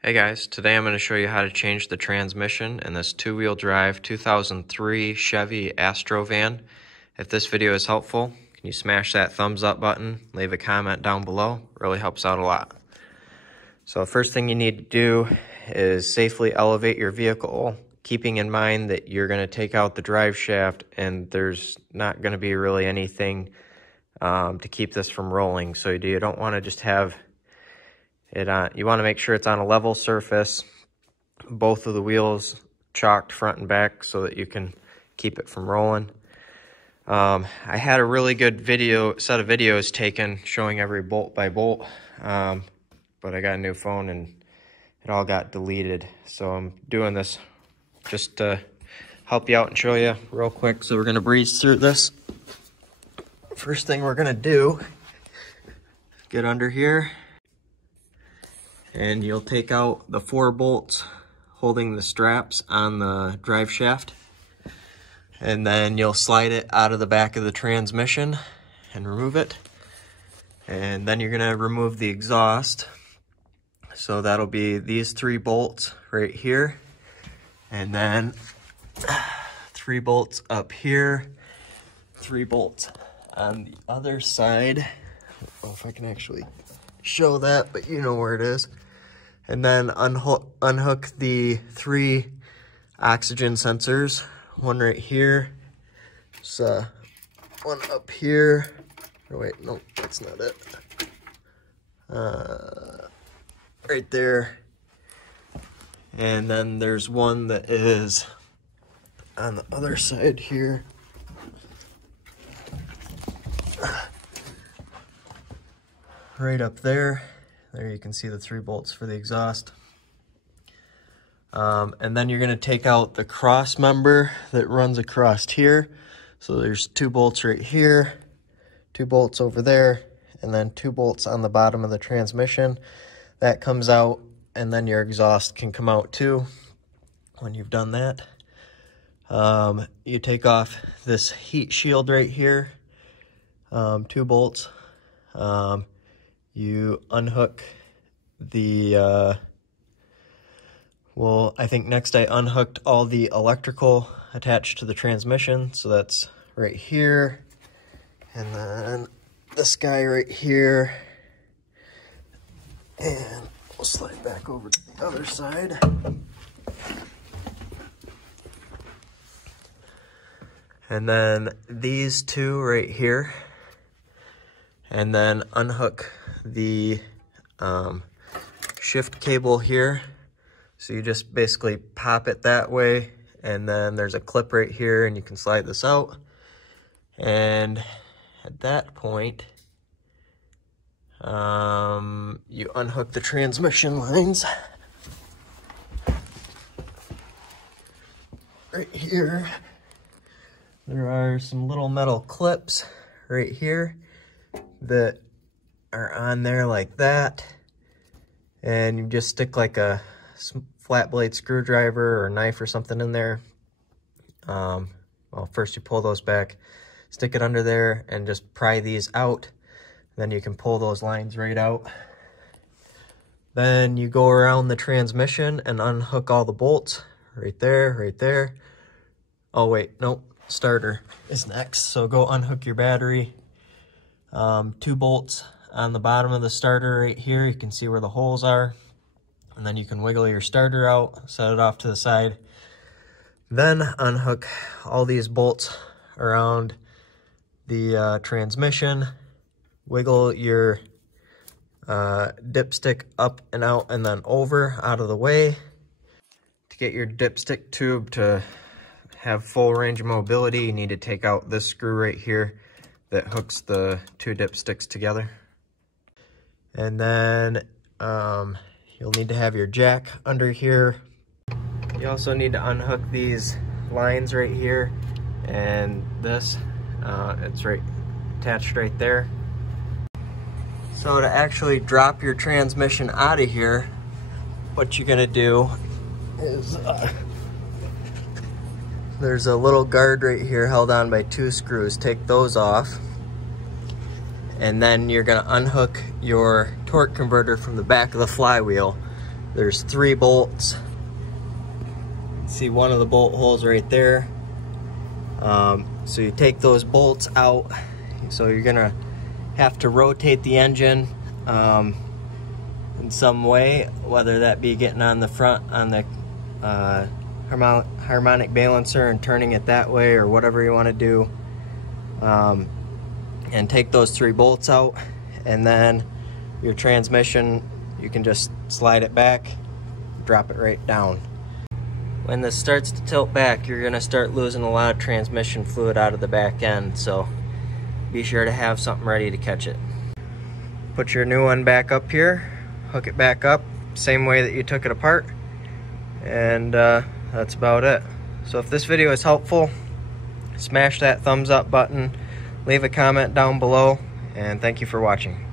Hey guys, today I'm going to show you how to change the transmission in this two-wheel drive 2003 Chevy Astro van. If this video is helpful, can you smash that thumbs up button, leave a comment down below, it really helps out a lot. So the first thing you need to do is safely elevate your vehicle, keeping in mind that you're going to take out the drive shaft and there's not going to be really anything to keep this from rolling. So you don't want to just have you want to make sure it's on a level surface, both of the wheels chalked front and back so that you can keep it from rolling. I had a really good set of videos taken showing every bolt by bolt, but I got a new phone and it all got deleted. So I'm doing this just to help you out and show you real quick. So we're going to breeze through this. First thing we're going to do, get under here. And you'll take out the 4 bolts holding the straps on the drive shaft. And then you'll slide it out of the back of the transmission and remove it. And then you're gonna remove the exhaust. So that'll be these 3 bolts right here. And then 3 bolts up here, 3 bolts on the other side. I don't know if I can actually show that, but you know where it is. And then unhook the 3 oxygen sensors, one right here, so one up here. Oh wait, no, that's not it. Right there. And then there's one that is on the other side here. Right up there. There you can see the 3 bolts for the exhaust. And then you're going to take out the cross member that runs across here. So there's 2 bolts right here, 2 bolts over there, and then 2 bolts on the bottom of the transmission. That comes out, and then your exhaust can come out too when you've done that. You take off this heat shield right here, 2 bolts. You unhook the, well, I think next I unhooked all the electrical attached to the transmission. So that's right here. And then this guy right here. And we'll slide back over to the other side. And then these 2 right here. And then unhook the shift cable here. So you just basically pop it that way, and then there's a clip right here and you can slide this out. And at that point, you unhook the transmission lines. Right here, there are some little metal clips right here that are on there like that, and you just stick like a flat blade screwdriver or knife or something in there. Well, first you pull those back, stick it under there, and just pry these out. Then you can pull those lines right out. Then you go around the transmission and unhook all the bolts right there, right there. Oh wait, nope, starter is next. So go unhook your battery. 2 bolts on the bottom of the starter right here. You can see where the holes are. And then you can wiggle your starter out, set it off to the side. Then unhook all these bolts around the transmission. Wiggle your dipstick up and out and then over out of the way. To get your dipstick tube to have full range of mobility, you need to take out this screw right here that hooks the 2 dipsticks together. And then you'll need to have your jack under here. You also need to unhook these lines right here and this. It's right attached right there. So to actually drop your transmission out of here, what you're gonna do is there's a little guard right here held on by 2 screws. Take those off. And then you're gonna unhook your torque converter from the back of the flywheel there's 3 bolts. See one of the bolt holes right there. So you take those bolts out. So you're gonna have to rotate the engine in some way, whether that be getting on the front on the harmonic balancer and turning it that way, or whatever you want to do. And take those 3 bolts out, and then your transmission, you can just slide it back, drop it right down. When this starts to tilt back, you're going to start losing a lot of transmission fluid out of the back end, so be sure to have something ready to catch it. Put your new one back up here, hook it back up, same way that you took it apart, and that's about it. So if this video is helpful, smash that thumbs up button, leave a comment down below, and thank you for watching.